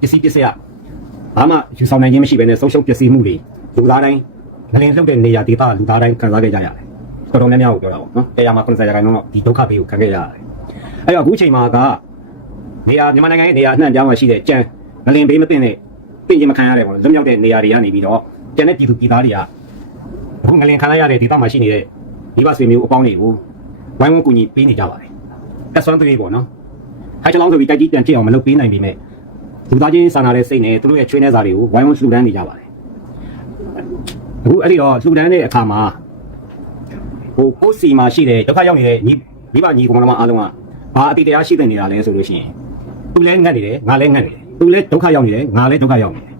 ပစ္စည်းပစ္စည်းကဘာမှယူဆောင်နိုင်ခြင်းမရှိဘဲနဲ့ဆုံးရှုံးပစ္စည်းမှုတွေလူသားတိုင်းငလင်လှုပ်တဲ့နေရာဒေသလူသားတိုင်းခံစားခဲ့ကြရတယ်တော်တော်များများကိုပြောတာပေါ့နော်တရားမှာ90ရာခိုင်နှုန်းတော့ဒီဒုက္ခပေးကိုခံခဲ့ရတယ်အဲ့တော့အခုချိန်မှာကနေရာမြန်မာနိုင်ငံရဲ့နေရာအနှံ့အပြားမှာရှိတဲ့ကြံငလင်ဘေးမသိတဲ့ပြင်ကျင်မခံရတဲ့ပေါ့လွတ်မြောက်တဲ့နေရာတွေကနေပြီးတော့ကျန်တဲ့ပြည်သူပြည်သားတွေကအခုငလင်ခံရတဲ့ဒေသမှာရှိနေတဲ့ဒီဘဆွေမျိုးအပေါင်းတွေကိုဝိုင်းဝန်းကူညီပေးနေကြပါတယ်တက်ဆွမ်းသွေးပေါ့နော်ခိုင်ချောင်းဆိုပြီးတိုက်ကြီးပြန်ဖြစ်အောင်မလုပ်ပေးနိုင်ပေမဲ့ လူသားချင်းစာနာတဲ့စိတ်နဲ့သူတို့ရဲ့ချွေးနေစာတွေကိုဝိုင်းဝန်းလှူဒန်းနေကြပါတယ်အခုအဲ့ဒီတော့လှူဒန်းတဲ့အခါမှာဟိုကိုယ်စီမှာရှိတဲ့ဒုက္ခရောက်နေတဲ့ညီမိဘညီကောင်မအားလုံးကဘာအတိတရားရှိတဲ့နေတာလဲဆိုလို့ရှိရင်သူလည်းငတ်နေတယ်ငါလည်းငတ်နေတယ်သူလည်းဒုက္ခရောက်နေတယ်ငါလည်းဒုက္ခရောက်နေတယ်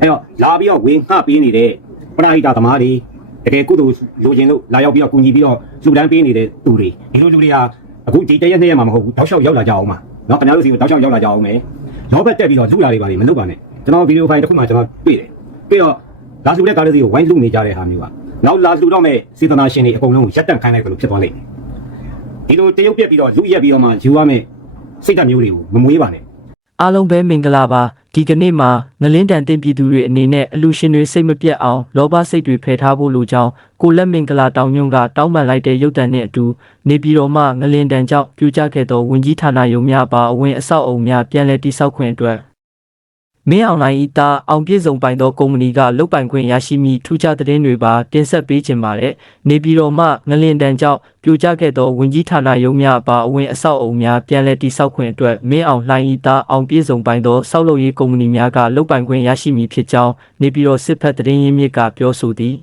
အဲ့တော့လာပြီးတော့ဝင်ငှပေးနေတဲ့ပရိဟိတသမားတွေတကယ်ကုသိုလ်လိုချင်လို့လာရောက်ပြီးတော့ကူညီပြီးတော့လှူဒန်းပေးနေတဲ့သူတွေဒီလိုလူတွေကအခုဒီတရက်နှစ်ရက်မှမဟုတ်ဘူးတောက်လျှောက်ရောက်လာကြအောင်ပါ เนาะခင်ဗျားတို့စီကိုတောက်ချောက်ရောက်လာကြအောင်မယ် လောဘက်တက်ပြီးတော့လူလာတွေပါနေမလုပ်ပါနဲ့ကျွန်တော်ဗီဒီယိုဖိုင်တစ်ခုမှကျွန်တော်တွေ့တယ်ပြီးတော့လာလူတဲ့ကားလေးစီကိုဝိုင်းလူနေကြတဲ့ဟာမျိုးကနောက်လာလူတော့မဲ့စေတနာရှင်တွေအကုန်လုံးကိုရက်တက်ခိုင်းလိုက်တယ်လို့ဖြစ်သွားလိမ့်မယ်ဒီလိုတရုပ်ပြက်ပြီးတော့လူရက်ပြီးတော့မှယူရမယ်စိတ်ဓာတ်မျိုးတွေကိုမမွေးပါနဲ့ အားလုံးပဲမင်္ဂလာပါဒီကနေ့မှာငလင်းတန်တင်ပြည်သူတွေအနေနဲ့အလူရှင်တွေစိတ်မပြတ်အောင်လောဘစိတ်တွေဖယ်ထားဖို့လိုကြောင်းကိုလက်မင်္ဂလာတောင်ညွန့်ကတောင်းပန်လိုက်တဲ့ရုပ်တံနဲ့အတူနေပြည်တော်မှငလင်းတန်ကြောင့်ပြူကျခဲ့သောဝင်ကြီးဌာနယုံများပါအဝင်အဆောက်အုံများပြန်လည်တိစောက်ခွင့်အတွက် မင်းအောင်လိုင်းဤသားအောင်ပြည့်စုံပိုင်သောကုမ္ပဏီကလုတ်ပိုင်ခွင့်ရရှိမိထူးခြားသတင်းတွေပါတင်ဆက်ပေးခြင်းပါတယ်နေပြည်တော်မှငလင်တန်ကြောင့်ပြိုကျခဲ့သောဝင်ကြီးဌာနရုံးများပါအဝင်အဆောက်အုံများပြန်လည်တိစောက်ခွင့်အတွက်မင်းအောင်လှိုင်းဤသားအောင်ပြည့်စုံပိုင်သောစောက်လုပ်ရေးကုမ္ပဏီများကလုတ်ပိုင်ခွင့်ရရှိမည်ဖြစ်ကြောင်းနေပြည်တော်စစ်ဖက်သတင်းရင်းမြစ်ကပြောဆိုသည်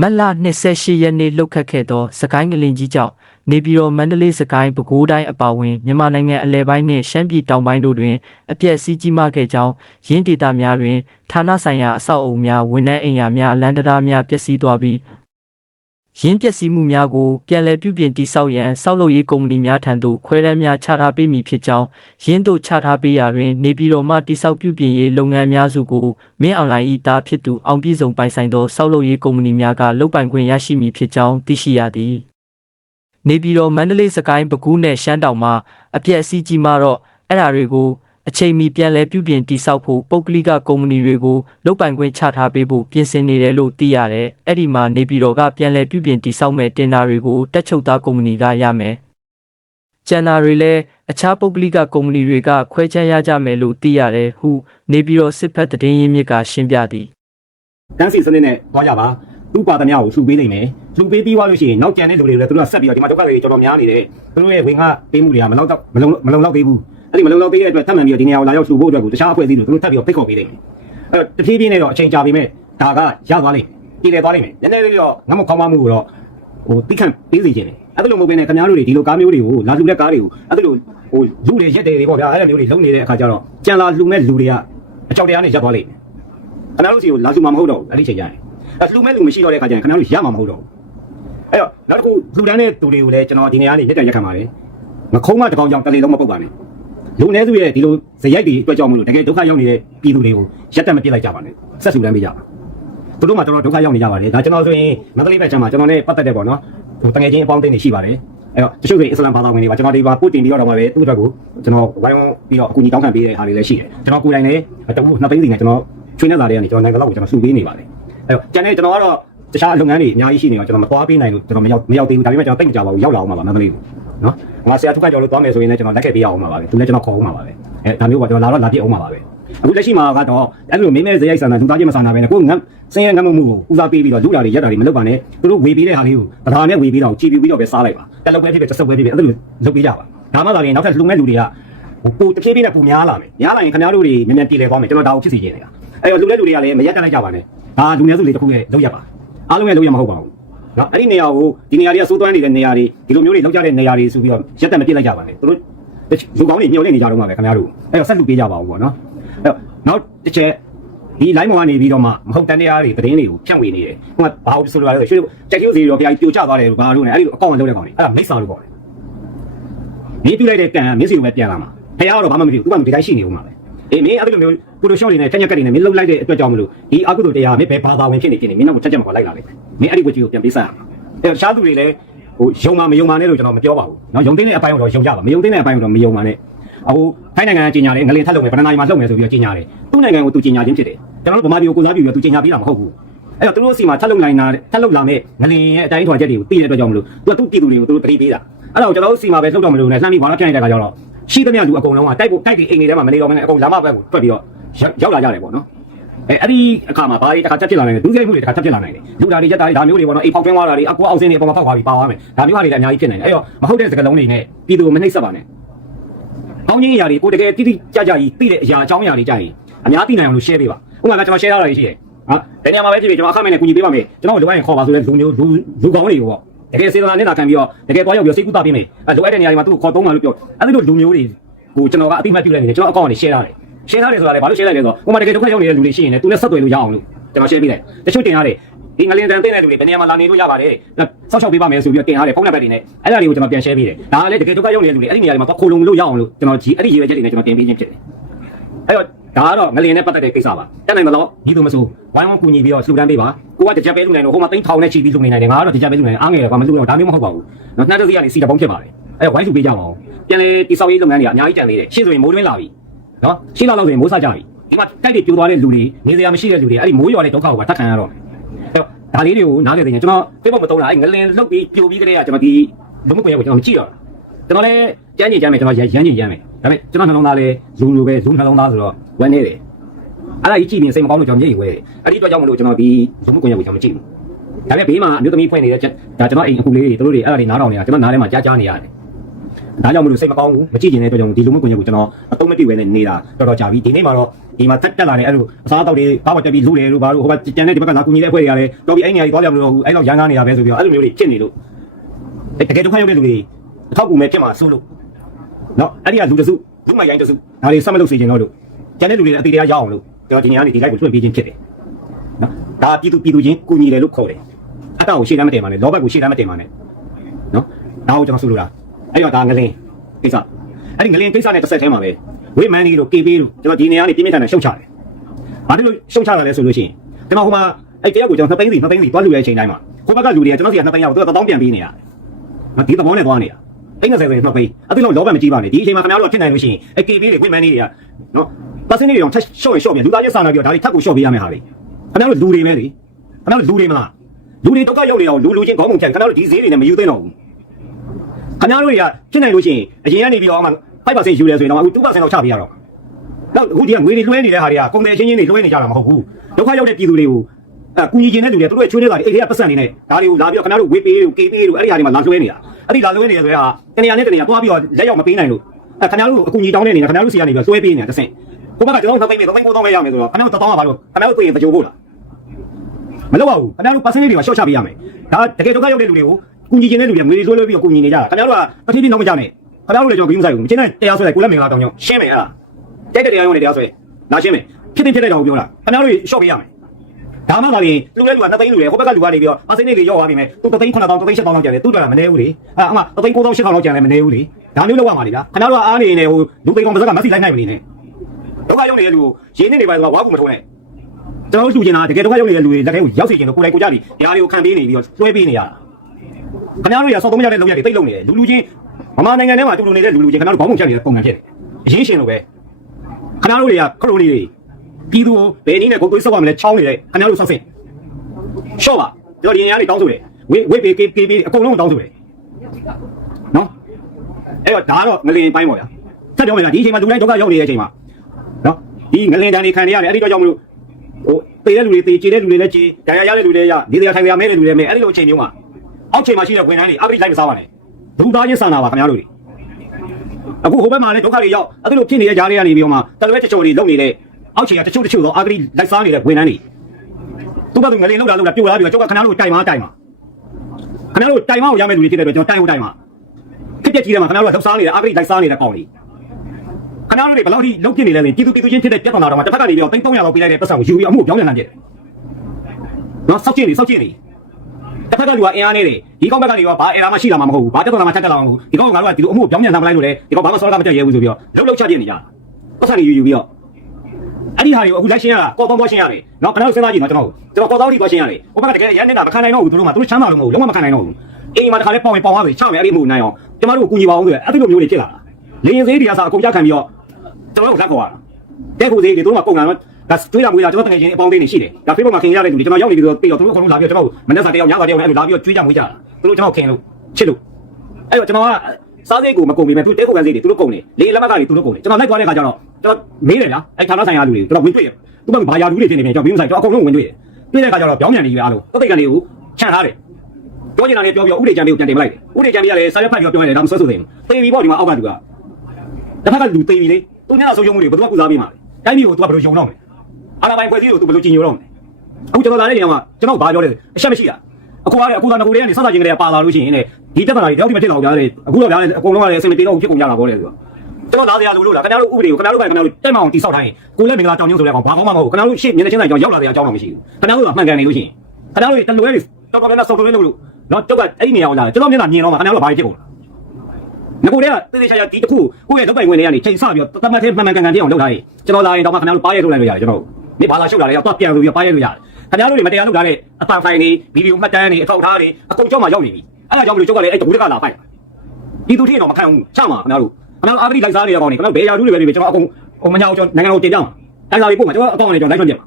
မတ်လ28ရက်နေ့လှုပ်ခတ်ခဲ့သောစကိုင်းငလင်ကြီးကြောင့် နေပြည်တော်မန္တလေးစကိုင်းပဲခူးတိုင်းအပါအဝင်မြန်မာနိုင်ငံအလဲပိုင်းနှင့်ရှမ်းပြည်တောင်ပိုင်းတို့တွင်အပြည့်အစည်းကြီးမားခဲ့ကြောင်းရင်းဒေတာများတွင်ဌာနဆိုင်ရာအဆောက်အအုံများဝန်ထမ်းအိမ်ယာများလမ်းတရားများပျက်စီးသွားပြီးရင်းပျက်စီးမှုများကိုပြန်လည်ပြုပြင်တည်ဆောက်ရန်စောက်လုပ်ရေးကုမ္ပဏီများထံသို့ခွဲတမ်းများချထားပေးမည်ဖြစ်ကြောင်းရင်းတို့ချထားပေးရာတွင်နေပြည်တော်မှတည်ဆောက်ပြုပြင်ရေးလုပ်ငန်းများစုကိုမင်းအွန်လိုင်း၏သားဖြစ်သူအောင်ပြည်စုံပိုင်ဆိုင်သောစောက်လုပ်ရေးကုမ္ပဏီများကလုပ်ပိုင်ခွင့်ရရှိမည်ဖြစ်ကြောင်းသိရှိရသည် နေပြည်တော်မန္တလေးစကိုင်းပဲခူးနဲ့ရှမ်းတောင်မှာအပြည့်အစည်းကြီးမှာတော့အဲ့ဓာတွေကိုအချိန်မီပြန်လည်ပြုပြင်တည်ဆောက်ဖို့ပုဂ္ဂလိကကုမ္ပဏီတွေကိုလုပ်ပိုင်ခွင့်ချထားပေးဖို့ပြင်ဆင်နေတယ်လို့သိရတယ်။အဲ့ဒီမှာနေပြည်တော်ကပြန်လည်ပြုပြင်တည်ဆောက်မဲ့တင်ဒါတွေကိုတက်ချုပ်သားကုမ္ပဏီကရမယ်။ကျန်တာတွေလည်းအခြားပုဂ္ဂလိကကုမ္ပဏီတွေကခွဲခြားရကြမယ်လို့သိရတယ်ဟုနေပြည်တော်စစ်ဖက်သတင်းရင်းမြစ်ကရှင်းပြသည်။တန်းစီစနစ်နဲ့တွားကြပါ သူ့ပါသမျှကိုလှူပေးနိုင်မယ်လှူပေးပြီးသွားလို့ရှိရင်နောက်ကျန်တဲ့လူတွေလည်းသူတို့ကဆက်ပြီးတော့ဒီမှာဒုက္ခတွေတော်တော်များနေတယ်သူတို့ရဲ့ဝင်ကပေးမှုတွေကမလောက်တော့မလုံမလုံလောက်သေးဘူးအဲ့ဒီမလုံလောက်သေးတဲ့အတွက်ထပ်မံပြီးတော့ဒီနေရာကိုလာရောက်လှူဖို့အတွက်ကိုတခြားအဖွဲ့အစည်းတွေသူတို့ထပ်ပြီးတော့ဖိတ်ခေါ်ပေးနိုင်တယ်အဲ့တော့တဖြည်းဖြည်းနဲ့တော့အချိန်ကြာပြီမဲ့ဒါကရသွားလိမ့်မယ်ပြည်တယ်သွားလိမ့်မယ်နည်းနည်းလေးတော့ငတ်မခေါင်းမမှုကိုတော့ဟိုတိခန့်ပေးစီခြင်းတယ်အဲ့ဒါလိုမဟုတ်ဘဲနဲ့ခင်ဗျားတို့တွေဒီလိုကားမျိုးတွေကိုလာလှူတဲ့ကားတွေကိုအဲ့ဒါလိုဟိုလူတွေရက်တယ်တွေပေါ့ဗျာအဲ့ဒါမျိုးတွေလုံနေတဲ့အခါကျတော့ကြံလာလှူမဲ့လူတွေကအကြောက်တရားနဲ့ရပ်သွားလိမ့်မယ်ခင်ဗျားတို့စီကိုလာစုမှာမဟုတ်တော့ဘူးအဲ့ဒီချိန်ကျရင် အဲလှူမဲ့လူမရှိတော့တဲ့ခါကျရင်ခင်ဗျားတို့ရမှာမဟုတ်တော့ဘူးအဲ့တော့နောက်တစ်ခုလှူဒန်းတဲ့သူတွေကိုလည်းကျွန်တော်ဒီနေရာနေမြတ်တန်ရက်ခံပါတယ်မခုံးမတကောင်ကြောင့်တလေလုံးမပုတ်ပါနဲ့လူနည်းစုရဲ့ဒီလိုဇယိုက်တွေအတွက်ကြောင့်မလို့တကယ်ဒုက္ခရောက်နေတဲ့ပြည်သူတွေကိုရက်တက်မပြစ်လိုက်ကြပါနဲ့ဆက်စုတန်းပေးကြပါသူတို့မှတော်တော်ဒုက္ခရောက်နေကြပါတယ်ဒါကျွန်တော်ဆိုရင်မန္တလေးဘက်ကျမ်းမှာကျွန်တော်နဲ့ပတ်သက်တဲ့ပေါ့နော်ဟိုတငယ်ချင်းအပေါင်းအသင်းတွေရှိပါတယ်အဲ့တော့တချို့တွေအစ္စလာမ်ဘာသာဝင်တွေပါကျွန်တော်ဒီပါပုတ်တင်ပြီးတော့မှပဲသူ့အတွက်ကိုကျွန်တော်ဝိုင်းဝန်းပြီးတော့အကူအညီတောင်းခံပေးတဲ့ဟာတွေလည်းရှိတယ်ကျွန်တော်ကိုယ်တိုင်လည်းတပူနှစ်သိန်းစီနဲ့ကျွန်တော်ချွေးနေတာတွေကနေကျွန်တော်နိုင်ငံလောက်ကိုကျွန်တော်စုပေးနေပါတယ် အဲ့တော့ကျန်တဲ့ကျွန်တော်ကတော့တခြားလုပ်ငန်းတွေအများကြီးရှိနေတော့ကျွန်တော်မသွားပေးနိုင်လို့ကျွန်တော်မရောက်မရောက်သေးဘူးဒါပေမဲ့ကျွန်တော်တိတ်မကြပါဘူးရောက်လာအောင်ပါပါမန္တလေးကိုနော်ငါဆရာထုတ်ခန့်ကျော်လို့သွားမယ်ဆိုရင်လည်းကျွန်တော်လက်ခဲ့ပေးရအောင်ပါပါပဲသူလည်းကျွန်တော်ခေါ်အောင်ပါပါပဲအဲဒါမျိုးပါကျွန်တော်လာတော့လာပြစ်အောင်ပါပါပဲအခုလက်ရှိမှာကတော့အဲ့လိုမင်းမဲဇယိုက်ဆန္ဒလူသားချင်းမဆန္ဒပဲနဲ့ကိုငတ်စင်းရဲငတ်မှုမှုကိုဦးစားပေးပြီးတော့လူလာတွေရက်တာတွေမလုပ်ပါနဲ့သူတို့ဝေပေးတဲ့ဟာလေးကိုတရားနဲ့ဝေပေးတော့ကြည်ပြူပြီးတော့ပဲစားလိုက်ပါတက်လောက်ပဲဖြစ်ဖြစ်တက်ဆုပ်ပဲဖြစ်ဖြစ်အဲ့လိုလုပ်ပေးကြပါဒါမှသာရင်နောက်ထပ်လှူမဲ့လူတွေကဟိုပိုတဖြည်းဖြည်းနဲ့ပုံများလာမယ်များလာရင်ခင်ဗျားတို့တွေမြန်မြန်ပြည်လဲသွားမယ်ကျွန်တော်ဒါကိုဖြစ်စီခြင်းနေတာအဲ့တော့လူတဲ့လူတွေကလည်းမရက်တက်လိုက်ကြပါနဲ့ ဒါလူနည်းစုလေးတစ်ခုရဲ့လောက်ရက်ပါအားလုံးရဲ့လောက်ရက်မဟုတ်ပါဘူးနော်အဲ့ဒီနေရာကိုဒီနေရာတွေကစိုးသွမ်းနေတဲ့နေရာတွေဒီလိုမျိုးတွေလောက်ကြတဲ့နေရာတွေဆိုပြီးတော့ရက်တက်မပြစ်လိုက်ကြပါနဲ့သူတို့လူကောင်းတွေညှို့နေနေကြတော့မှာပဲခင်ဗျားတို့အဲ့တော့ဆက်လူပေးကြပါဦးပေါ့နော်အဲ့တော့နောက်တစ်ချက်ဒီ line ပေါ်ကနေပြီးတော့မှမဟုတ်တန်တရားတွေသတင်းတွေကိုဖြန့်ဝေနေတယ်ဟိုကဘာလို့ဆိုလိုလဲရွှေကြက်ကျိုးစီရောဘုရားကြီးပြိုကျသွားတယ်ဘာလို့လဲအဲ့ဒီအကောင့်လုံးတဲ့ကောင်တွေအဲ့ဒါမိတ်ဆာလို့ပေါ့လေနေပြလိုက်တဲ့ကံကမျက်စိကိုပဲပြန်လာမှာဖះကတော့ဘာမှမဖြစ်ဘူးသူကဒီတိုင်းရှိနေဦးမှာပဲအေးမင်းအဲ့ဒီလိုမျိုး ကုလိုရှော့တွေနဲ့ထက်ညက်ကက်တွေနဲ့မင်းလှုပ်လိုက်တဲ့အတွက်ကြောင့်မလို့ဒီအကုသိုလ်တရားမင်းဘယ်ဘာသာဝင်ဖြစ်နေဖြစ်နေမင်းနောက်ကိုချက်ချက်မကွာလိုက်လာလိမ့်မယ်မင်းအဲ့ဒီဝတ်ကြီးကိုပြန်ပေးဆက်ရမှာအဲရှားသူတွေလည်းဟိုယုံမှာမယုံမှာနဲ့လို့ကျွန်တော်မပြောပါဘူးနော်ယုံသိတဲ့အပိုင်းတော့ယုံကြပါမယုံသိတဲ့အပိုင်းတော့မယုံမှာနဲ့အခုထိုင်းနိုင်ငံကကြီးညာတယ်ငလင်ထက်လုံမယ်ဗနနာရီမှာလုံမယ်ဆိုပြီးတော့ကြီးညာတယ်သူ့နိုင်ငံကိုသူကြီးညာခြင်းဖြစ်တယ်ကျွန်တော်တို့ဗမာပြည်ကိုကိုစားပြုပြီးတော့သူကြီးညာပြီးတာမဟုတ်ဘူးအဲ့တော့သူတို့စီမှာထက်လုံနိုင်တာထက်လုံလာမဲ့ငလင်ရဲ့အတိုင်းထွာချက်တွေကိုသိတဲ့အတွက်ကြောင့်မလို့သူကသူ့ပြည်သူတွေကိုသူတို့တတိပေးတာအဲ့တော့ကျွန်တော်တို့စီမှာပဲလှုပ်တော့မလို့နဲ့လှမ်းပြီးဘာလို့ပြိုင်တဲ့ခါကျတော့ရှိသမျှလူအကုန်လုံးကတိုက်ဖို့တိုက်ပြီးအိမ်တွေထဲမှာမနေတော့မနဲ့အကုန်လာမဘက်ကိုထွက်ပြီးတော့ ရောက်လာကြတယ်ပေါ့နော်အဲအဲ့ဒီအခါမှာဘာတွေတစ်ခါတက်ဖြစ်လာနိုင်လဲဒုစရိုက်မှုတွေတစ်ခါတက်ဖြစ်လာနိုင်တယ်လူဓာတွေချက်တာတွေဒါမျိုးတွေပေါ့နော်အိမ်ပေါက်တွင်းသွားတာတွေအကူအောက်စင်းတွေအပေါ်မှာဖောက်သွားပြီးပါသွားမယ်ဒါမျိုးဟာတွေလည်းအများကြီးဖြစ်နိုင်တယ်အဲ့တော့မဟုတ်တဲ့စကားလုံးတွေနဲ့ပြည်သူကိုမနှိပ်စက်ပါနဲ့ကောင်းကြီးအရာတွေကိုတကယ်တိတိကျကျကြီးသိတဲ့အရာအကြောင်းအရာတွေကြရင်အများသိနိုင်အောင်လို့ share ပေးပါဥပမာကျွန်တော် share ထားတာတွေရှိတယ်ဟာဒီနေရာမှာပဲဖြစ်ဖြစ်ကျွန်တော်အခမဲ့နဲ့ကူညီပေးပါမယ်ကျွန်တော်လိုအပ်ရင်ခေါ်ပါဆိုတဲ့လူမျိုးလူလူကောင်းတွေကိုပေါ့တကယ်စေတနာနဲ့နာခံပြီးတော့တကယ်သွားရောက်ပြီးစိတ်ကူးတာပေးမယ်အဲလိုအပ်တဲ့နေရာတွေမှာသူ့ကိုခေါ်သုံးပါလို့ပြောအဲ့ဒီလိုလူမျိုးတွေကိုကျွန်တော်ကအတိမတ်ပြုလိုက်နေတယ်ကျွန်တော်အကောင့်ကနေ share ထားတယ် ရှင်းထားတယ်ဆိုတာလေဘာလို့ရှင်းလိုက်လဲဆိုတော့ဥပမာတကယ်ဒုက္ခရောက်နေတဲ့လူတွေရှိရင်လည်းသူနဲ့ဆက်သွယ်လို့ရအောင်လို့ကျွန်တော်ရှင်းပေးတယ်တချို့တင်ရတယ်ဒီငလင်တန်တဲ့လူတွေဘယ်နေရာမှာလာနေလို့ရပါတယ်ဆောက်ရှောက်ပေးပါမယ်ဆိုပြီးတော့တင်ထားတယ်ဖုန်းနံပါတ်တွေနဲ့အဲ့ဒါတွေကိုကျွန်တော်ပြန်ရှင်းပေးတယ်ဒါကလည်းတကယ်ဒုက္ခရောက်နေတဲ့လူတွေအဲ့ဒီနေရာတွေမှာတော့ခိုလုံလို့ရအောင်လို့ကျွန်တော်ကြီးအဲ့ဒီရည်ရွယ်ချက်တွေနဲ့ကျွန်တော်တင်ပေးခြင်းဖြစ်တယ်အဲ့တော့ဒါကတော့ငလင်နဲ့ပတ်သက်တဲ့ကိစ္စပါတက်နိုင်မလို့ညီတို့မဆိုဝိုင်းဝန်းကူညီပြီးတော့လှူဒန်းပေးပါကိုကတကြက်ပဲလူနိုင်တော့ဟိုမှာသိန်းထောင်နဲ့ချီပြီးလူနေနိုင်တယ်ငါကတော့တကြက်ပဲလူနိုင်အားငယ်တယ်ကွာမလူတော့ဒါမျိုးမဟုတ်ပါဘူးနော်နှက်တစီကနေစီတပုံးဖြစ်ပါတယ်အဲ့တော့ဝိုင်းစုပေးကြအောင်ပြန်လေတိဆောက်ရေးလုပ်ငန်းတွေကအများကြီးကြံသေးတယ်ရှေ့ဆိုရင်မိုးတွင်းလာပြီ နော်ရှေ့လောက်လောက်ဆိုရင်မိုးဆကြပြီဒီမှာတိုက်တွေပြိုသွားတဲ့လူတွေနေစရာမရှိတဲ့လူတွေအဲ့ဒီမိုးရွာတဲ့ဒုက္ခကိုပါတတ်ခံရတော့အဲ့တော့ဒါလေးတွေကိုနားလည်သိရင်ကျွန်တော် Facebook မသုံးတာအဲ့ငလင်လုတ်ပြီးပြိုပြီးကလေးကကျွန်တော်ဒီလူမှုကွန်ရက်ကိုကျွန်တော်မကြည့်တော့ကျွန်တော်လည်းကြမ်းကြင်ကြမ်းမယ်ကျွန်တော်ရမ်းကြင်ကြမ်းမယ်ဒါပေမဲ့ကျွန်တော်နှလုံးသားလည်းလူလူပဲလူနှလုံးသားဆိုတော့ဝမ်းနေတယ်အဲ့ဒါကြီးကြည့်ရင်စိတ်မကောင်းလို့ကျွန်တော်မျက်ရည်ဝဲတယ်အဲ့ဒီအတွက်ကြောင့်မလို့ကျွန်တော်ဒီလူမှုကွန်ရက်ကိုကျွန်တော်မကြည့်ဘူးဒါပေမဲ့ဘေးမှာအမျိုးသမီးဖွင့်နေတဲ့ဒါကျွန်တော်အိမ်အခုလေးတွေတို့တွေအဲ့ဒါတွေနားထောင်နေတာကျွန်တော်နားထဲမှာကြားကြားနေရတယ် ဒါကြောင့်မလို့စိတ်မကောင်းဘူးမကြည့်ကျင်တဲ့အတွက်ကြောင့်ဒီလူမှုကွန်ရက်ကိုကျွန်တော်အသုံးမပြုဘဲနဲ့နေတာတော်တော်ကြာပြီဒီနေ့မှာတော့ဒီမှာတက်တက်လာတယ်အဲ့လိုအစားအသောက်တွေဘာမှတက်ပြီးလူတယ်လို့ဘာလို့ဟိုဘက်ကျန်တဲ့ဒီဘက်ကလာကူညီတဲ့အဖွဲ့တွေကလည်းတော်ပြီးအဲ့နေရာကြီးသွားကြမလို့အဲ့လောက်ရန်ကားနေတာပဲဆိုပြီးတော့အဲ့လိုမျိုးတွေဖြစ်နေလို့တကယ်ဒုက္ခရောက်တဲ့လူတွေအထောက်ကူမဲ့ဖြစ်မှာစိုးလို့နော်အဲ့ဒီကလူတစုလူမိုက်ရိုင်းတစုဒါတွေဆက်မလုပ်စေချင်တော့လို့ကျန်တဲ့လူတွေအတေတရားရအောင်လို့ကျွန်တော်ဒီနေရာနေဒီလိုက်ကိုလွှင့်ပေးခြင်းဖြစ်တယ်နော်ဒါပြည်သူပြည်သူချင်းကူညီတယ်လို့ခေါ်တယ်အတောက်ကိုရှေ့တမ်းမတင်ပါနဲ့လောဘကိုရှေ့တမ်းမတင်ပါနဲ့နော်ဒါကိုကျွန်တော်ဆိုလိုတာ အဲ့တော့ဒါငလင်းကိစ္စအဲ့ဒီငလင်းကိစ္စနဲ့တစ်ဆက်တည်းမှာပဲဝိမန်ဒီတို့ကေပေးတို့ကျွန်တော်ဒီနေရာနေပြင်းပြထန်ထန်ရှုတ်ချတယ်ဘာလို့ရှုတ်ချတာလဲဆိုလို့ရှိရင်ကျွန်တော်ဟိုမှာအဲ့တရားကိုကျွန်တော်နှစ်သိန်းစီနှစ်သိန်းစီတွားလူတဲ့အချိန်တိုင်းမှာကိုဘက်ကလူတွေကကျွန်တော်စီကနှစ်သိန်းရောက်သူကတောင်းပြန်ပေးနေတာမဒီသဘောနဲ့သွားနေတာအိမ်20ဆိုရင်နှစ်သိန်းအဲ့ဒီလောက်လောဘမကြီးပါနဲ့ဒီအချိန်မှာခင်ဗျားတို့ကဖြစ်နိုင်လို့ရှိရင်အဲ့ကေပေးတွေဝိမန်ဒီတွေကနော်ပတ်စင်းတွေတော့ထက်ရှော့ရင်ရှော့ပြန်လူသားချင်းစာနာပြီးတော့ဒါတွေထပ်ကိုရှော့ပေးရမယ့်ဟာတွေခင်ဗျားတို့လူတွေပဲလေခင်ဗျားတို့လူတွေမလားလူတွေတော့ကရောက်နေအောင်လူလူချင်းခေါင်းပုံချန်ခင်ဗျားတို့ဒီဈေးတွေနဲ့မယူသိတော့ဘူး ခင်ဗျားတို့တွေကဖြစ်နိုင်လို့ရှိရင်အရင်ကနေပြီးတော့အမှ5%ယူလဲဆိုရင်တော့အခု2%လောက်ချပေးရတော့နောက်အခုဒီကငွေတွေလွှဲနေတဲ့ဟာတွေကကုန်တယ်ချင်းချင်းတွေလွှဲနေကြတာမဟုတ်ဘူးဒုက္ခရောက်တဲ့ပြည်သူတွေကိုအဲကူညီခြင်းတဲ့လူတွေသူတို့ရဲ့ချွေးနေတာတွေအိတ်တွေကပတ်စံနေနဲ့ဒါတွေကိုလာပြီးတော့ခင်ဗျားတို့ဝေးပေးတို့ကေးပေးတို့အဲ့ဒီဟာတွေမှာလာလွှဲနေတာအဲ့ဒီလာလွှဲနေရဆိုရင်ဟာတနေရာနဲ့တနေရာသွားပြီးတော့လက်ရောက်မပေးနိုင်လို့အဲခင်ဗျားတို့အကူညီတောင်းတဲ့အနေနဲ့ခင်ဗျားတို့စီကနေပြီးတော့လွှဲပေးနေတာတစ်ဆင့်ကိုဘကကျွန်တော်တို့သိမယ်သိဖို့တောင်းလဲရမယ်ဆိုတော့ခင်ဗျားတို့တောင်းရပါလို့ခင်ဗျားတို့သိရင်ပကြိုးဖို့လားမလုပ်ပါဘူးခင်ဗျားတို့ percentage တွေကရှော့ချပေးရမယ်ဒါတကယ်ဒုက္ခရောက်တဲ့လူတွေကို ကူညီခြင်းတဲ့လူတွေငွေတွေလွှဲလွှဲပြီးတော့ကူညီနေကြတာခင်ဗျားတို့ကတတိတိနောက်မကြနဲ့ခင်ဗျားတို့လည်းကျွန်တော်ပြီးမဆိုင်ဘူးမချင်းနဲ့တရားဆွဲလိုက်ကိုလက်မင်္ဂလာတောင်းကြောင်းရှင်းမယ်အဲ့ဒါတိုက်တဲ့တရားရုံးနဲ့တရားဆွဲလာရှင်းမယ်ဖြစ်တင်ဖြစ်တဲ့တောင်ပြောတာခင်ဗျားတို့ရှော့ပေးရမယ်ဒါမှသာရင်လူလဲလူကနှစ်သိန်းလူတွေဟိုဘက်ကလူကနေပြီးတော့အစိမ့်နေတွေရောက်သွားပြီမယ်သူတစ်သိန်း9000 3000 8000လောက်ကျန်တယ်သူ့တော်ကမနေဘူးလေအာအမတစ်သိန်း9000 8000လောက်ကျန်တယ်မနေဘူးလေဒါမျိုးလောက်ရမှာလေဗျာခင်ဗျားတို့ကအားနေနေဟိုလူသိန်းကောင်ပါစက်ကမက်ဆီလိုက်နိုင်မနေနဲ့ဒုက္ခရောက်နေတဲ့လူကိုရင်းနေနေပါဆိုတော့ဝါကူမထုံးနဲ့ကျွန်တော်တို့လူကျင်တာတကယ်ဒုက္ခရောက်နေတဲ့လူတွေလက်ထဲကိုရောက်စီကျင်လို့ကိုယ်တိုင်ကိုကြပြီတရားတွေကိုခံပေးနေပြီးတော့လွှဲပေးနေရတာ ခင်ဗျားတို့ရဆောက်သုံးရတဲ့လုံရတွေတိတ်လုံနေတယ်လူလူချင်းမမနိုင်ငံထဲမှာတူတူနေတဲ့လူလူချင်းခင်ဗျားတို့ခေါင်းပုံချက်နေတဲ့ပုံစံဖြစ်တယ်အရေးရှင်လိုပဲခင်ဗျားတို့တွေကခရိုလီတွေပြည်သူကိုဘယ်နည်းနဲ့ကိုယ်ကိုယ်ဆောက်ရမလဲချောင်းနေတဲ့ခင်ဗျားတို့ဆောက်စင်ရှော့ပါကျွန်တော်ဒီနေရာနေတောင်းဆိုတယ်ဝေးဝေးပေးကေကေပေးအကုန်လုံးတောင်းဆိုတယ်နော်အဲ့တော့ဒါကတော့ငလင်ပိုင်းပေါ့ဗျာဆက်ပြောမယ်ဗျာဒီအချိန်မှာလူတိုင်းဒုက္ခရောက်နေတဲ့အချိန်မှာနော်ဒီငလင်တန်တွေခံနေရတယ်အဲ့ဒီတော့ကြောင့်မလို့ဟိုတေတဲ့လူတွေတေချေတဲ့လူတွေလည်းချေဒဏ်ရာရတဲ့လူတွေရဒီတရားထိုင်ရမဲတဲ့လူတွေမဲအဲ့ဒီလိုအချိန်မျိုးမှာ အောက်ချိန်မှာရှိတဲ့ဝန်ထမ်းတွေအဂရိလိုက်မစားပါနဲ့လူသားချင်းစာနာပါခင်ဗျားတို့တွေအခုဟိုဘက်မှာလည်းဒုက္ခတွေရောက်အဲ့လိုဖြစ်နေတဲ့ကြားတွေကနေပြီးတော့မှတလွဲတချို့တွေလုံနေတဲ့အောက်ခြေကတချို့တချို့သောအာဂရိလိုက်စားနေတဲ့ဝန်ထမ်းတွေသူကသူငလင်လောက်တာလောက်တာပြိုလာပြီးတော့ကျောက်ကခဏလို့တိုင်မတိုင်မှာခဏလို့တိုင်မကိုရမယ့်လူတွေဖြစ်တဲ့အတွက်ကျွန်တော်တိုင်ဖို့တိုင်မှာဖြစ်ပြကြီးတယ်မှာခဏလို့လှုပ်ရှားနေတဲ့အာဂရိလိုက်စားနေတဲ့ကောင်တွေခဏလို့တွေဘယ်လောက်ထိလုံပြစ်နေလဲဆိုရင်ပြည်သူပြည်သူချင်းဖြစ်တဲ့ပြဿနာတော့မှတစ်ဖက်ကနေပြီးတော့300လောက်ပေးလိုက်တဲ့ပတ်စံကိုယူပြီးအမှုကိုပြောင်းပြန်လာကြတယ်နော်စောက်ကျင်နေစောက်ကျင်နေ တစ်ဖက်ကလူကအင်အားနေတယ်ဒီကောင်ဘက်ကနေရောဘာအင်အားမှရှိလာမှာမဟုတ်ဘူးဘာတက်တော်မှချက်တက်လာမှာမဟုတ်ဘူးဒီကောင်ကငါတို့ကဒီလိုအမှုကိုပြောင်းပြန်လာမလိုက်လို့လေဒီကောင်ဘာမှစောရကမတက်ရဲဘူးဆိုပြီးတော့လှုပ်လှုပ်ချက်ပြနေကြပတ်စံကြီးယူယူပြီးတော့အဲ့ဒီဟာတွေကိုအခုလိုက်ရှင်းရတာကော်ပေါင်းသွားရှင်းရတယ်နော်ခဏစဉ်းစားကြည့်နော်ကျွန်တော်ကျွန်တော်ကော်ပေါင်းထိသွားရှင်းရတယ်ဟိုဘက်ကတကယ်ရန်နေတာမခံနိုင်တော့ဘူးသူတို့မှသူတို့ချမ်းသာလို့မဟုတ်ဘူးလုံးဝမခံနိုင်တော့ဘူးအိမ်မှာတခါလဲပေါင်ရင်ပေါင်သွားပြီချောက်မယ်အဲ့ဒီအမှုနိုင်အောင်ကျွန်တော်တို့ကိုကူညီပါအောင်ဆိုရအဲ့ဒီလိုမျိုးတွေဖြစ်လာတာလေရင်သေးတွေကစားအကုန်ကြခံပြီးတော့ကျွန်တော်တို့လက်ခေါ်ရတာတဲ့ခုသေးတွေတို့ကပုံလာတော့ ဒါတွေးတာမွေးတာကျွန်တော်တကယ်ချင်းအပေါင်းအသင်းတွေရှိတယ်ဒါ Facebook မှာခင်ရတဲ့လူတွေကျွန်တော်ရောက်နေပြီးတော့ပြီးတော့သူတို့အကုန်လုံးလာပြီးတော့ကျွန်တော်မနေ့စာတယောက်ညစာတယောက်အဲ့လိုလာပြီးတော့ကြွေးကြမွေးကြတာသူတို့ကျွန်တော်ခင်လို့ချစ်လို့အဲ့တော့ကျွန်တော်ကစားစိတ်ကိုမကုန်ပြီမဲ့သူတဲခုကန်စိတ်တွေသူတို့ကုန်တယ်လေလက်မကတွေသူတို့ကုန်တယ်ကျွန်တော်လိုက်သွားတဲ့ခါကျတော့ကျွန်တော်မေးတယ်ဗျာအဲ့ဌာနဆိုင်ရာလူတွေကျွန်တော်ဝင်တွေ့ရသူကဘာယာလူတွေဖြစ်နေပြန်ကျွန်တော်ဘင်းဆိုင်ကျွန်တော်အကုန်လုံးဝင်တွေ့တယ်တွေ့တဲ့ခါကျတော့ပြောင်းပြန်နေပြီအားလုံးတသိက်ကန်တွေကိုချန်ထားတယ်ပြောချင်တာလေးပြောပြောဥဒေချံလေးကိုပြန်တင်မလိုက်တယ်ဥဒေချံလေးကလည်းစာရွက်ဖတ်ပြီးတော့ပြောရတယ်ဒါမှဆွဲဆိုတယ်တေးပြီပေါ့ဒီမှာအောက်ကလူကတစ်ဖက်ကလူတေးပြီလေသူမျက်နှာဆုံးရှုံးမှုတွေဘယ်သူကကုစားပေးမှာလဲတိုင်းပြည်ကိုသူကဘယ်လိုယုံတော့မလဲ အာနာပိုင်ဖွဲ့စည်းကိုသူဘယ်လိုကြည်ညိုတော့မလဲအခုကျွန်တော်လာတဲ့နေရာမှာကျွန်တော်ဘာပြောလဲအချက်မရှိတာအခုကအခုကငကိုတွေကနေစစချင်းကလေးပါလာလို့ရှိရင်လေဒီတက်ပလာတွေတယောက်တည်းမဖြစ်တော့ကြားတယ်အခုတော့ကြားတယ်အကုန်လုံးကလည်းအစင်မပြေတော့ဖြစ်ကုန်ကြတာပေါ့လေသူကကျွန်တော်လာစရာဆိုလို့လားခင်ဗျားတို့ဥပဒေကိုခင်ဗျားတို့ကခင်ဗျားတို့တက်မအောင်တိဆောက်ထားရင်ကိုလည်းမင်္ဂလာတောင်းကျုံဆိုတဲ့ကောင်ဘာကောင်းမှမဟုတ်ဘူးခင်ဗျားတို့ရှေ့မျက်နှာချင်းဆိုင်ကြောင့်ရောက်လာတဲ့အကြောင်းမှမရှိဘူးခင်ဗျားတို့ကမှန်ကန်နေလို့ရှိရင်ခင်ဗျားတို့တလွဲတွေတော်တော်များများဆောက်ထွေးလို့လို့နော်တော့ကအဲ့ဒီနေရာကိုလာတယ်ကျွန်တော်မျက်နှာမြင်တော့မှခင်ဗျားတို့ဘာဖြစ်ကုန်လဲငကိုတွေကတေးသေးချာချာဒီတစ်ခုကိုယ့်ရဲ့လောက်ပိုင်ဝင်တွေကနေချိန်ဆပြီးတော့တမတ်သေးမှန်မှန်ကန်ကန်ပြအောင်လုပ်ထားရင်ကျွန်တော်လာရင်တော့မှခင်ဗျားတို့ပါရဲထုတ်လိုက်လို့ရတယ်ကျွန်တော် နေဘာသာရှုပ်လာလဲတော့ပြန်လို့ပြီးပါရဲလို့ရတယ်ခင်ဗျားတို့တွေမတရားလုပ်ထားတဲ့အတန်ဖိုင်တွေဗီဒီယိုမှတ်တမ်းတွေအထောက်အထားတွေအကုန်ကြောက်မှရောက်နေပြီအဲ့ဒါကြောင့်မလို့ကျုပ်ကလည်းအဲ့တကူတကလာဖိုင်ဒီသူထည့်တော့မခံဘူးချမှာခင်ဗျားတို့ခင်ဗျားတို့အာဂတိလိုက်စားနေတဲ့ကောင်တွေခင်ဗျားတို့ဘယ်ရာလူတွေပဲဖြစ်ဖြစ်ကျွန်တော်အကုန်ဟိုမညာကျွန်တော်နိုင်ငံတော်တင်ပြမှာတိုင်းစာတွေပို့မှာကျွန်တော်အကောင့်နဲ့ကျွန်တော်လိုက်ထွက်ပြမှာ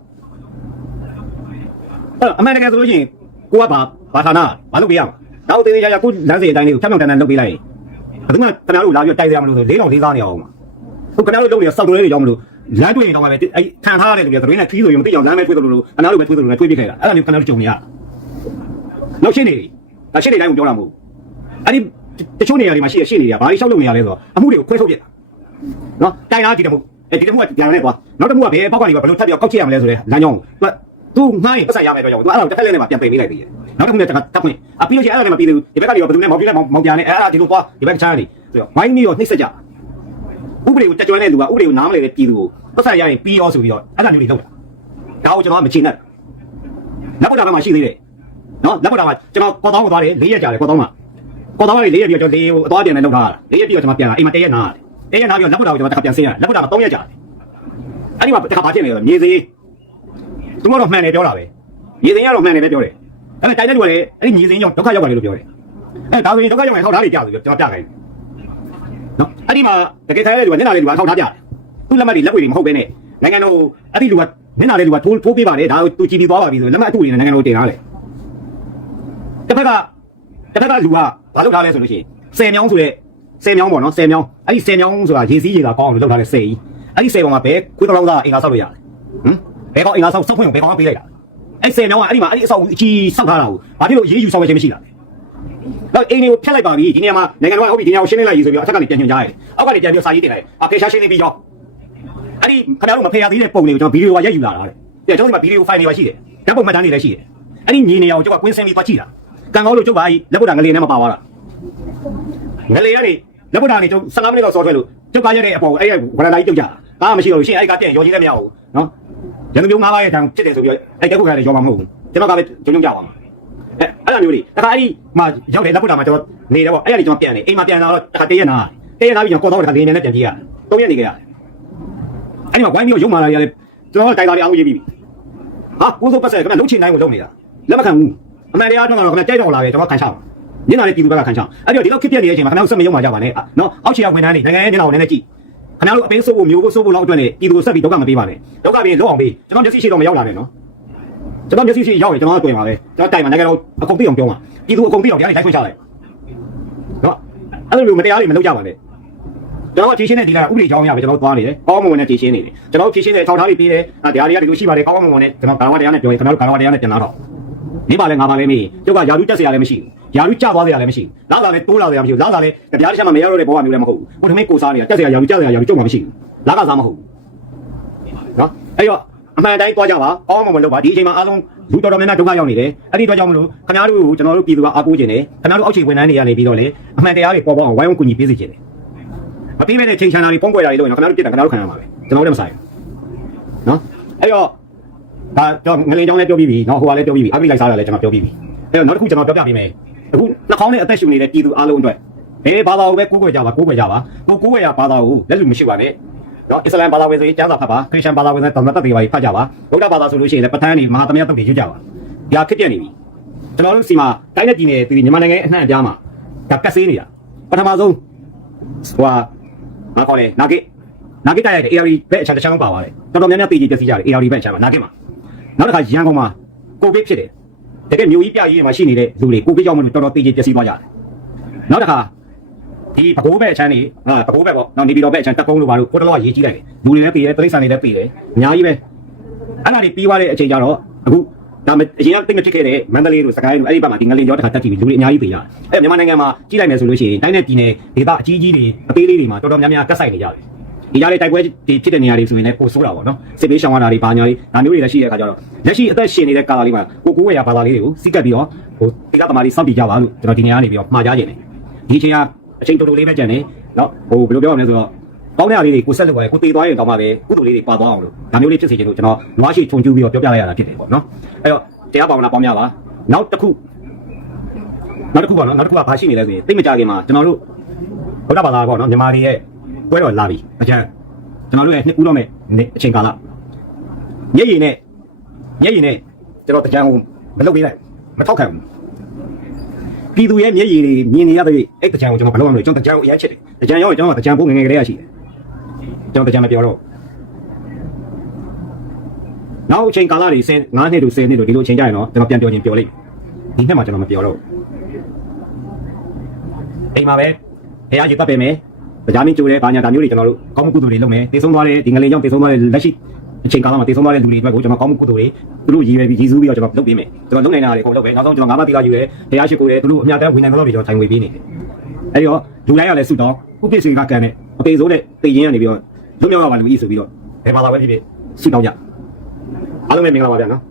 အဲ့အမှန်တကယ်ဆိုလို့ရှိရင်ကိုကဘာဘာဌာနဘာလုပ်ပေးရမှာနောက်သေးသေးချာချာကိုလမ်းစီအတိုင်းလေးကိုဖြတ်မှောက်တန်တန်လုပ်ပေးလိုက်ရင်ဘယ်သူမှခင်ဗျားတို့လာပြီးတိုက်ရမလို့ဆိုလေးတော်လေးစားနေအောင်မှာဟုတ်ခင်ဗျားတို့လုပ်နေတဲ့စောက်တွဲတွေကြောင့်မလို့ လမ်းတွေ့ရင်တော့မှပဲအဲ့ခံထားရတဲ့လူတွေသတင်းနဲ့ခီးဆိုရင်မသိအောင်လမ်းမဲထွေးတယ်လို့လို့ခင်ဗျားတို့ပဲထွေးတယ်လို့လည်းထွေးပြခဲ့တာအဲ့ဒါမျိုးခင်ဗျားတို့ကြုံနေရနောက်ရှင်းနေဒါရှင်းနေတိုင်းကိုပြောတာမဟုတ်အဲ့ဒီတချို့နေရာတွေမှာရှိရရှင်းနေရဘာလို့ရှောက်လုပ်နေရလဲဆိုတော့အမှုတွေကိုခွဲထုတ်ပြနော်တိုင်လားဒီတမှုအဲ့ဒီတမှုကပြန်လဲကွာနောက်တမှုကဘယ်ဘောက်ကနေဘယ်လိုထပ်ပြီးကောက်ချက်ရမလဲဆိုတဲ့လမ်းကြောင်းကိုသူငှားရင်ပတ်ဆိုင်ရမယ်တော့ကြောင့်သူအဲ့ဒါကိုတစ်ခက်လေးနဲ့မှပြန်ပယ်ပေးလိုက်သေးတယ်နောက်တစ်ခုနဲ့တက်တက်ခွင့်အပြီးလို့ရှိရင်အဲ့ဒါလည်းမပြီးသေးဘူးဒီဘက်ကနေရောဘယ်သူနဲ့မောင်ပြနဲ့မောင်ပြန်နဲ့အဲ့ဒါဒီလိုသွားဒီဘက်ကချမ်းနေဆိုတော့ဝိုင်းပြီးတော့နှိမ့်ဆက်ကြဥပဒေကိုတက်ကြွတဲ့လူကဥပဒေကိုနားမလည်တဲ့ပြည်သူကို ပတ်ဆိုင်ရရင်ပြီးရောဆိုပြီးတော့အဲ့ဒါမျိုးတွေလုပ်တာဒါကိုကျွန်တော်ကမချင်နဲ့လက်ပေါ်တာမှာရှိသေးတယ်နော်လက်ပေါ်တာမှာကျွန်တော်ကော်တောင်းကိုသွားတယ်၄ရက်ကြာတယ်ကော်တောင်းမှာကော်တောင်းက၄ရက်ပြီးတော့ကျွန်တော်လေးဟိုအသွားပြန်နေလောက်ထားတာ၄ရက်ပြီးတော့ကျွန်တော်ပြန်လာအိမ်မှာ၁ရက်နာတယ်၁ရက်နာပြီးတော့လက်ပေါ်တာကိုကျွန်တော်တစ်ခါပြန်ဆင်းရတယ်လက်ပေါ်တာမှာ၃ရက်ကြာတယ်အဲ့ဒီမှာတစ်ခါဘာဖြစ်နေလဲမြေသေးသူတို့တော့မှန်တယ်ပြောတာပဲမြေသေးကတော့မှန်တယ်ပဲပြောတယ်အဲ့ဒါတိုင်တဲ့လူကလည်းအဲ့ဒီမြေသေးကြောင့်ဒုက္ခရောက်ပါတယ်လို့ပြောတယ်အဲ့ဒါဆိုရင်ဒုက္ခရောက်ရင်ဟောက်ထားနေကြဆိုပြီးကျွန်တော်ပြခိုင်းနော်အဲ့ဒီမှာတကယ်ထိုင်တဲ့လူကမျက်နှာလေးလူကဟောက်ထားကြတယ် သူ့လက်မှတ်တွေလက်ွေတွေမဟုတ်ဘဲနဲ့နိုင်ငံတော်အဲ့ဒီလူကမျက်နှာလေးလူကထိုးထိုးပေးပါလေဒါကိုသူကြည်ပြီးသွားပါပြီဆိုလက်မှတ်အတူတွေနဲ့နိုင်ငံတော်တင်ထားတယ်တစ်ဖက်ကတစ်ဖက်ကလူကဘာလုပ်ထားလဲဆိုလို့ရှိရင်ဆယ်မြောင်းဆိုတဲ့ဆယ်မြောင်းပေါ့နော်ဆယ်မြောင်းအဲ့ဒီဆယ်မြောင်းဆိုတာရေစည်းရေသာကောင်းအောင်လုပ်ထားတဲ့ဆယ်ကြီးအဲ့ဒီဆယ်ပေါ်မှာဘယ်ခွေးတော်လောက်သားအင်္ဂါဆောက်လို့ရတယ်ဟမ်ဘယ်ကောင်အင်္ဂါဆောက်ဆောက်ဖွင့်ကိုဘယ်ကောင်ကပေးလိုက်တာအဲ့ဆယ်မြောင်းကအဲ့ဒီမှာအဲ့ဒီအဆောက်အကြီးဆောက်ထားတာကိုဘာဖြစ်လို့ရေးယူဆောက်ရခြင်းမရှိတာလဲတော့အိမ်တွေကိုဖျက်လိုက်ပါပြီဒီနေရာမှာနိုင်ငံတော်ကဟုတ်ပြီဒီနေရာကိုရှင်းလင်းလိုက်ရေးဆိုပြီးအထက်ကနေပြန်ညွှန်ကြားရတယ်အောက်ကနေပြန်ပြီးစာရေးတင်လိုက်အကေရှာရှင်းနေပြီးရော အဲ့ဒီခင်ဗျားတို့မဖေရသေးတဲ့ပုံတွေကိုကျွန်တော်ဗီဒီယိုကရိုက်ယူလာတာတဲ့ပြကျွန်တော်ဒီမှာဗီဒီယိုဖိုင်တွေပါရှိတယ်ဓာတ်ပုံမှတ်တမ်းတွေလည်းရှိတယ်အဲ့ဒီညီနေရာကိုကျွန်တော်ကွင်းစင်းပြီးသွားကြည့်တာကံကောင်းလို့ကျုပ်ပါလက်ပုတ်တာငလေနဲ့မပါသွားတာငလေကနေလက်ပုတ်တာနေကျုပ်15မိနစ်လောက်စောထွက်လို့ကျုပ်ကားရတဲ့အပေါ်အဲ့ဒီဝရလာကြီးကျုပ်ကြကားမရှိတော့လို့ရှိရင်အဲ့ဒီကားပြန်ရောကြီးလည်းမရဘူးနော်ရန်သူမျိုးငါးပါးရဲ့တန်းဖြစ်တယ်ဆိုပြီးအဲ့တက်ခုခါလည်းရောမှာမဟုတ်ဘူးကျွန်တော်ကပဲကျုံကျုံကြပါမှာအဲ့အဲ့လိုမျိုးတွေတခါအဲ့ဒီမှာရောက်တယ်လက်ပုတ်တာမှာကျွန်တော်နေတယ်ပေါ့အဲ့ဒီကျွန်တော်ပြန်နေအိမ်မှာပြန်လာတော့တခါတည့်ရနာတည့်ရနာပြီးကျွန်တော်ကောက်တော့တခါလေးနေနဲ့ပြန်ပြေးရသုံးရက်နေကြရတယ် အဲ့ဒီမှာဝိုင်းပြီးရုံမာလာရတယ်ကျွန်တော်တိုင်တာလေးအောင်ရေးပြီးပြီဟာကိုစိုးပတ်ဆက်ခင်ဗျလှုပ်ချင်တိုင်းကိုလုပ်နေတာလက်မခံဘူးအမှန်တရားတော့တော့ခင်ဗျတဲတော်လာပဲကျွန်တော်ခံချောင်းညနာလေးပြည်သူဘက်ကခံချောင်းအဲ့တော့ဒီလောက်ခစ်ပြက်နေတဲ့အချိန်မှာခင်ဗျားဆက်မရုံမှာကြပါနဲ့နော်အောက်ခြေကဝန်ထမ်းတွေနိုင်ငံရဲ့ညနာကိုနည်းနည်းကြည့်ခင်ဗျားတို့အပင်းစိုးဖို့မျိုးကိုစိုးဖို့လောက်အတွက်နေပြည်သူကိုဆက်ပြီးဒုက္ခမပေးပါနဲ့ဒုက္ခပေးလို့အောင်ပေးကျွန်တော်မျက်စိရှိတော့မရောက်လာနဲ့နော်ကျွန်တော်မျက်စိရှိရောက်ရင်ကျွန်တော်ကတွေ့ပါပဲကျွန်တော်တိုင်မှာနိုင်ငံတော်အကုန်သိအောင်ပြောမှာပြည်သူအကုန်သိအောင်တရားတွေလိုက်ခွင့်ချလိုက်နော်အဲ့လိုမျိုးမတရားတွေမလုပ်ကြပါနဲ့ ကျွန်တော်ဖြည့်ရှင်းတဲ့ဒီကဥပဒေကြောင်းရပဲကျွန်တော်သွားနေတယ်ကောင်းမွန်နဲ့ဖြည့်ရှင်းနေတယ်ကျွန်တော်ဖြည့်ရှင်းတဲ့အထောက်အထားတွေပေးတယ်အဲတရားတွေကဒီလိုရှိပါတယ်ကောင်းမွန်နဲ့ကျွန်တော်ကာဝတရားနဲ့ပြောရင်ကျွန်တော်ကာဝတရားနဲ့ပြန်လာတော့ဒီပါလဲငါပါလဲမေးကျုပ်ကယာရုတက်စရာလည်းမရှိဘူးယာရုကြသွားစရာလည်းမရှိဘူးလာလာလည်းတိုးလာစရာမရှိဘူးလာလာလည်းတရားတစ်ချက်မှမရတော့တဲ့ဘောကမျိုးလည်းမဟုတ်ဘူးဟိုထမင်းကိုစားနေတာတက်စရာယာရုကြစရာယာရုကျုပ်မှမရှိဘူးလာကစားမဟုတ်ဘူးနော်အဲ့တော့အမှန်တိုင်းသွားကြပါကောင်းမွန်မလုပ်ပါဒီအချိန်မှာအားလုံးလူတော်တော်များများဒုက္ခရောက်နေတယ်အဲ့ဒီတော့ကြောင့်မလို့ခင်ဗျားတို့ကိုကျွန်တော်တို့ပြည်သူကအားကိုးခြင်းတယ်ခင်ဗျားတို့အောက်ခြေဝန်ထမ်းတွေကနေပြီးတော့လေအမှန်တရားတွေပေါ်ပေါက်အောင်ဝိုင်းဝန်းကူညီပေးစေခြင်းတယ် မပြီးမဲ့တဲ့ချိန်ချန်တာတွေပုံကွယ်တာတွေလုပ်ရင်ခင်ဗျားတို့ပြစ်တာခင်ဗျားတို့ခံရမှာပဲကျွန်တော်တို့လည်းမဆိုင်ဘူးနော်အဲ့တော့ဒါကျွန်တော်ငလင်ကြောင်းလည်းပြောပြီးပြီနော်ဟိုကလည်းပြောပြီးပြီအပိလိုက်စားတာလည်းကျွန်တော်ပြောပြီးပြီအဲ့တော့နောက်တစ်ခုကျွန်တော်ပြောပြပေးမယ်အခုနှာခေါင်းနဲ့အသက်ရှူနေတဲ့ပြည်သူအားလုံးအတွက်ဘယ်ဘာသာကိုပဲကိုးကွယ်ကြပါကိုးကွယ်ကြပါကိုကိုးကွယ်ရဘာသာကိုလက်လူမရှိပါနဲ့နော်အစ္စလမ်ဘာသာဝင်ဆိုရင်ကျမ်းစာဖတ်ပါခရစ်ယာန်ဘာသာဝင်ဆိုရင်တမန်တော်တွေပါဖတ်ကြပါဗုဒ္ဓဘာသာဆိုလို့ရှိရင်လည်းပဋ္ဌာန်းတွေမဟာသမယတုတ်တွေရွတ်ကြပါဒီဟာခက်ပြက်နေပြီကျွန်တော်တို့စီမှာတိုင်းနဲ့ပြည်နယ်ပြည်မြန်မာနိုင်ငံအနှံ့အပြားမှာဒါကတ်ဆေးနေတာပထမဆုံးဟိုဟာ ငါခေါ်တယ်နာဂစ်နာဂစ်တိုက်ရိုက်တယ် ARD ဘက်အချမ်းတစ်ချမ်းလုံးပါပါတယ်တော်တော်များများပြည်ကြီးပြည့်စည်ကြတယ် ARD ဘက်အချမ်းမှာနာဂစ်မှာနောက်တစ်ခါရန်ကုန်မှာကိုဗစ်ဖြစ်တယ်တကယ်မျိုးကြီးပြကြီးတွေမှာရှိနေတဲ့လူတွေကိုဗစ်ကြောင့်မလို့တော်တော်ပြည်ကြီးပြည့်စည်သွားကြတယ်နောက်တစ်ခါဒီပကိုးဘက်အချမ်းနေဟာပကိုးဘက်ပေါ့နောက်နေပြည်တော်ဘက်အချမ်းတက်ကုန်းလိုပါလို့ကိုတော်တော်ရေးကြီးလိုက်တယ်လူတွေလည်းပြည်တယ်တိရစ္ဆာန်တွေလည်းပြည်တယ်အများကြီးပဲအဲ့ဒါတွေပြီးသွားတဲ့အချိန်ကျတော့အခု ဒါမအရင်ကတိတ်မဖြစ်ခဲ့တဲ့မန္တလေးတို့စကိုင်းတို့အဲ့ဒီဘက်မှာဒီငလင်ကျောတစ်ခါတက်ကြည့်ပြီးလူတွေအများကြီးပြည်ရတယ်အဲ့မြန်မာနိုင်ငံမှာကြီးလိုက်မယ်ဆိုလို့ရှိရင်တိုင်းနဲ့ပြည်နယ်ဒေသအကြီးကြီးတွေအသေးလေးတွေမှာတော်တော်များများကတ်ဆိုင်နေကြတယ်ဒီကြားလေးတိုက်ပွဲတွေဖြစ်တဲ့နေရာတွေဆိုရင်လည်းပိုဆိုးတာပေါ့နော်စစ်ပေးရှောင်ရတာတွေဘာညာတွေဒါမျိုးတွေလည်းရှိတဲ့အခါကျတော့လက်ရှိအသက်ရှင်နေတဲ့ကာလလေးမှာကိုကိုဝေရဘာသာလေးတွေကိုစီးကပ်ပြီးတော့ဟိုဒေသသမားတွေစောင့်ကြည့်ကြပါလို့ကျွန်တော်ဒီနေရာကနေပြီးတော့မှာကြားခြင်းတယ်ဒီအချိန်ကအချိန်တော်တော်လေးပဲကြံနေနော်ဟိုဘယ်လိုပြောရမလဲဆိုတော့ ကောင်းတဲ့အားလေးတွေကိုဆက်လုပ်ရဲကိုတည်သွားရင်တောင်းပါပဲကုသိုလ်လေးတွေပါသွားအောင်လို့ဒါမျိုးလေးဖြစ်စေချင်လို့ကျွန်တော်နွားရှိခြုံကျူးပြီးတော့ပြောပြလိုက်ရတာဖြစ်တယ်ပေါ့နော်အဲ့တော့တရားပါဝနာပေါင်းများပါနောက်တစ်ခုနောက်တစ်ခုပေါ့နော်နောက်တစ်ခုကဘာရှိနေလဲဆိုရင်သိမကြခင်မှာကျွန်တော်တို့ဘုရားဘာသာပေါ့နော်မြန်မာတွေရဲ့ပွဲတော်လာပြီအကျဉ်းကျွန်တော်တို့ရဲ့နှစ်ဦးတော့မဲ့အချိန်ကာလမျက်ရည်နဲ့မျက်ရည်နဲ့ကျွန်တော်တရားကိုမလုပ်ပေးလိုက်မထောက်ခံဘူးပြည်သူရဲ့မျက်ရည်တွေမြင်နေရတဲ့အဲ့တရားကိုကျွန်တော်မလုပ်ရမလို့ကျွန်တော်တရားကိုအရင်ချစ်တယ်တရားရောကျွန်တော်တရားပို့ငယ်ငယ်ကလေးရရှိတယ် ကျွန်တော်တရားမပြောတော့နောက်အချိန်ကာလတွေ10 9နှစ်တို့10နှစ်တို့ဒီလိုအချိန်ကြရင်တော့ကျွန်တော်ပြန်ပြောချင်းပြောလိုက်ဒီနှစ်မှာကျွန်တော်မပြောတော့အိမ်မှာပဲဘုရားယူတတ်ပေမယ်တရားမင်းကျိုးတယ်ဘာညာဒါမျိုးတွေကျွန်တော်တို့ကောင်းမှုကုသိုလ်တွေလုပ်မယ်တည်ဆုံးသွားတဲ့ဒီငလေကြောင့်တည်ဆုံးသွားတဲ့လက်ရှိအချိန်ကာလမှာတည်ဆုံးသွားတဲ့လူတွေအတွက်ကိုကျွန်တော်ကောင်းမှုကုသိုလ်တွေသူတို့ရည်ရွယ်ပြီးရည်စူးပြီးတော့ကျွန်တော်လုပ်ပေးမယ်ကျွန်တော်လုပ်နိုင်တာတွေအကုန်လုပ်ပဲနောက်ဆုံးကျွန်တော်ငါးပါးတိကယူရဲဘုရားရှိခိုးရဲသူတို့အများတန်းဝင်နိုင်တော့ပြီးကျွန်တော်ထိုင်ဝေပေးနေတယ်အဲဒီတော့လူတိုင်းကလည်းဆုတောင်းဥပ္ပစ္စေကကံနဲ့အပေစိုးတဲ့တည်ရင်းကနေပြီးတော့ လွတ်မြောက်ရပါလို့ဤဆိုပြီးတော့ဘယ်ဘာသာပဲဖြစ်ဖြစ်ဆုတောင်းကြအားလုံးပဲမင်္ဂလာပါဗျာနော်